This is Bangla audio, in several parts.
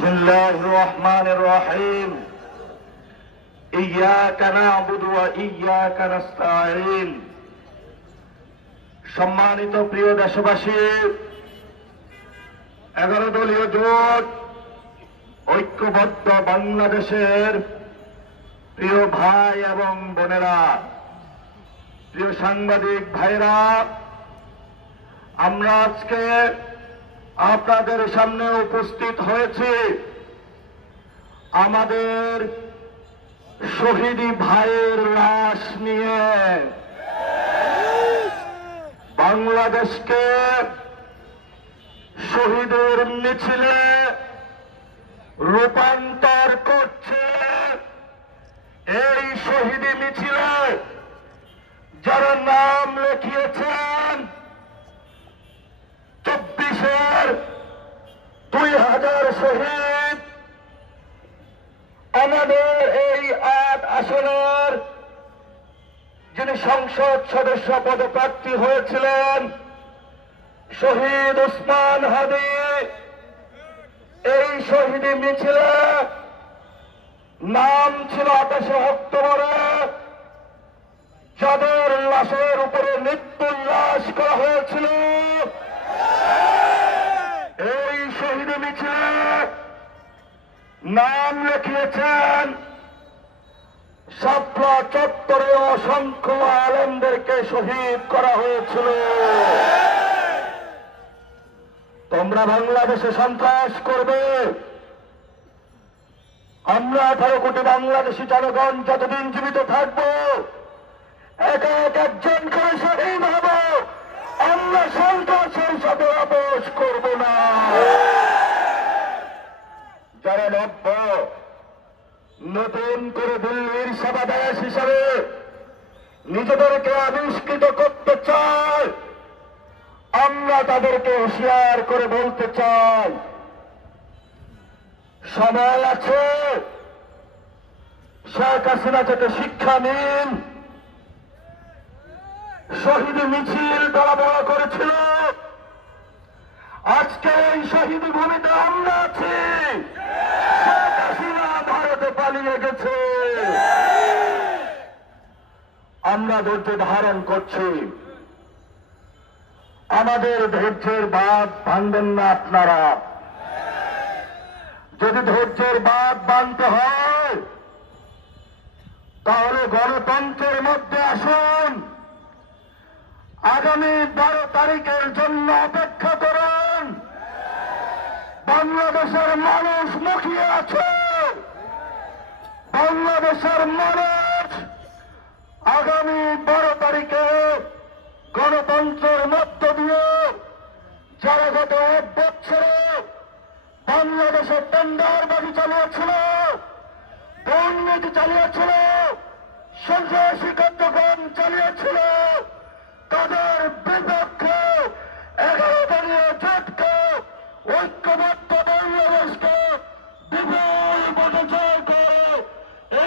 বিসমিল্লাহির রহমানির রহিম ইয়্যাকা না'বুদু ওয়া ইয়্যাকা নাস্তাঈন। সম্মানিত প্রিয় দেশবাসী, 11 দলীয় জোট ঐক্যবদ্ধ বাংলাদেশের প্রিয় ভাই এবং বোনেরা, প্রিয় সাংবাদিক ভাইরা, আমরা আজকে আপনাদের সামনে উপস্থিত হয়েছি আমাদের শহীদ ভাইয়ের লাশ নিয়ে। বাংলাদেশকে শহীদের মিছিলে রূপান্তর করছে এই শহীদ মিছিলে যারা নাম লিখিয়েছেন 24-এর 2000 শহীদ, আমাদের এই 8 আসনের যিনি সংসদ সদস্য পদপ্রার্থী হয়েছিলেন শহীদ ওসমান হাদি, এই শহীদ মিছিলে নাম ছিল 28 অক্টোবরে যাদের লাশের উপরে মৃত্যুল্লাস করা হয়েছিল। এই শহীদ মিছিলে নাম লিখিয়েছেন শাপলা চত্বরে অসংখ্য আলেমদেরকে শহীদ করা হয়েছিল। তোমরা বাংলাদেশে সন্ত্রাস করবে, আমরা 18 কোটি বাংলাদেশি জনগণ যতদিন জীবিত থাকবো এক একজন করে শহীদ হব, আমরা সন্ত্রাসের সাথে আপোষ করব না। যারা নতুন করে দিল্লির সেবাদাস হিসাবে নিজেদেরকে আবিষ্কৃত করতে চায়, আমরা তাদেরকে হুঁশিয়ার করে বলতে চাই সময় আছে, শেখ হাসিনা থেকে শিক্ষা নিন। শহীদ মিছিল তারা বড় করেছিল, আজকে এই শহীদ ভূমিতে আমরা আছি। শেখ হাসিনা ভারতে পালিয়ে গেছে, আমরা ধৈর্য ধারণ করছি। আমাদের ধৈর্যের বাঁধ ভাঙবেন না আপনারা। যদি ধৈর্যের বাঁধ বাঁধতে হয় তাহলে গণতন্ত্রের মধ্যে আসুন। আগামী 12 তারিখের জন্য অপেক্ষা করুন। বাংলাদেশের মানুষ মুখিয়ে আছে, বাংলাদেশের মানুষ আগামী 12 তারিখে গণতন্ত্রের মধ্য দিয়ে যারা গত 1 বছরে বাংলাদেশে টেন্ডারবাজি চালিয়েছিল, দুর্নীতি চালিয়েছিল, সন্ত্রাসী কার্যক্রম চালিয়েছিল, তাদের বিপক্ষে 11 দলীয় জোটকে ঐক্যবদ্ধ বাংলাদেশকে বিপুল ভোটে জয় করে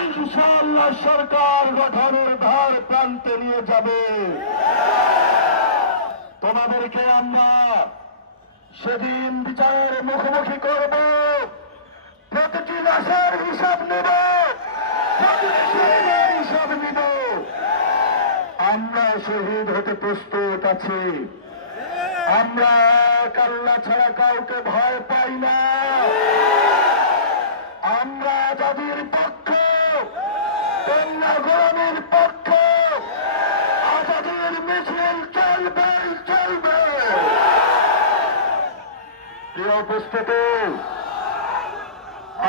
ইনশাআল্লাহ সরকার গঠনের ধার প্রান্তে নিয়ে যাবে। তোমাদেরকে আমরা সেদিন বিচারের মুখোমুখি করব, প্রতিটি লাশের হিসাব নেব, হিসাব নিব। আমরা শহীদ হতে প্রস্তুত আছি, আমরা এক আল্লাহ ছাড়া কাউকে ভয় পাই না। আমরা আজাদির পক্ষে, কন্যা গোলামীর পক্ষে, আজাদির মিছিল চলবে চলবে। প্রিয় উপস্থিতি,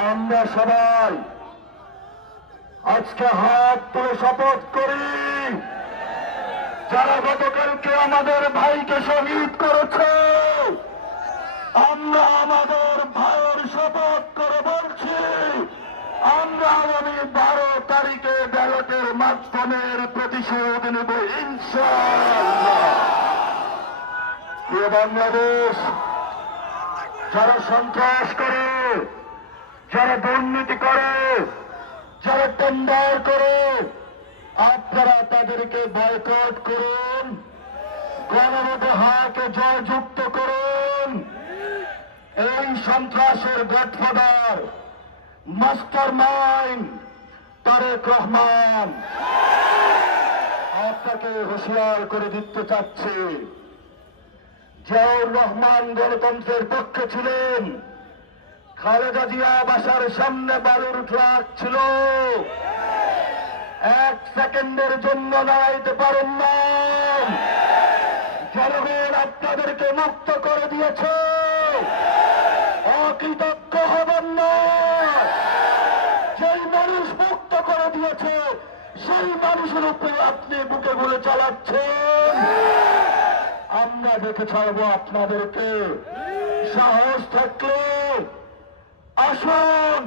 আমরা সবাই আজকে হাত তুলে শপথ করি, যারা গতকালকে আমাদের ভাইকে শহীদ করেছে, আমরা আমাদের ভাইয়ের শপথ করে বলছি আমরা আগামী 12 তারিখে ব্যালটের মাধ্যমে প্রতিশোধ নেব ইনশাআল্লাহ। প্রিয় বাংলাদেশ, যারা সন্ত্রাস করে, যারা দুর্নীতি করে, যারা টেন্ডার করে, আপনারা তাদেরকে বয়কট করুন, গণভোটে হাকে জয়যুক্ত করুন। এই সন্ত্রাসের godfather mastermind Tarique Rahman. আপনাকে হুঁশিয়ার করে দিতে চাচ্ছে, জিয়াউর রহমান গণতন্ত্রের পক্ষে ছিলেন, খালেদা জিয়া বাসার সামনে বালুর ট্রাক ছিল, এক সেকেন্ডের জন্য দাঁড়াইতে পারেন না। জনগণ আপনাদেরকে মুক্ত করে দিয়েছে, অকৃতজ্ঞ হবেন না। যেই মানুষ মুক্ত করে দিয়েছে সেই মানুষের উপরে আপনি বুকে গুলে চালাচ্ছেন। আমরা দেখে ছাড়বো আপনাদেরকে। সাহস থাকলে আসুন,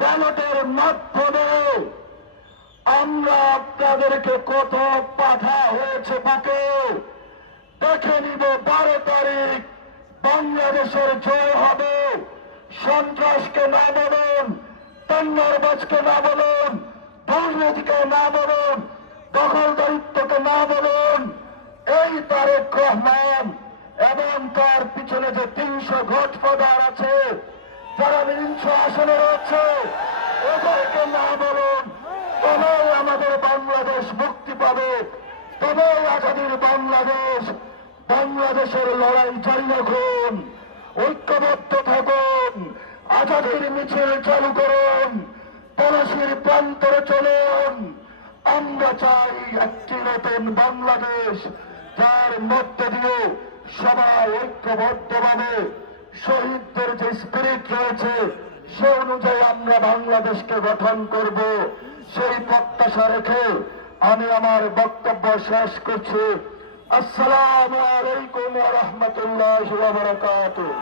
ব্যালটের মাধ্যমে আমরা আপনাদেরকে কত পাঠা হয়েছে বুকে দেখে নিব। 12 তারিখ বাংলাদেশের জয় হবে। সন্ত্রাসকে না বলুন, তন্নরবাজকে না বলুন, দুর্নীতিকে না বলুন, দখলদারিত্বকে না বলুন। এই তারেক রহমান এবং তার পিছনে যে 300 গডফাদার আছে, যারা 300 আসনে রয়েছে, ওদেরকে না বলুন। তবেই আমাদের বাংলাদেশ মুক্তি পাবে, তবেই আজাদির বাংলাদেশ। বাংলাদেশের লড়াই জারি রাখুন, ঐক্যবদ্ধ থাকুন, আজাদির মিছিল চালু করুন, পলাশির প্রান্তরে চলুন। আমরা চাই একটি নতুন বাংলাদেশ, যার মধ্যে দিয়ে সবাই ঐক্যবদ্ধভাবে শহীদদের যে স্পিরিট রয়েছে সে অনুযায়ী আমরা বাংলাদেশকে গঠন করব। সেই প্রত্যাশা রেখে আমি আমার বক্তব্য শেষ করছি। আসসালামু আলাইকুম ওয়া রাহমাতুল্লাহি ওয়া বারাকাতুহু।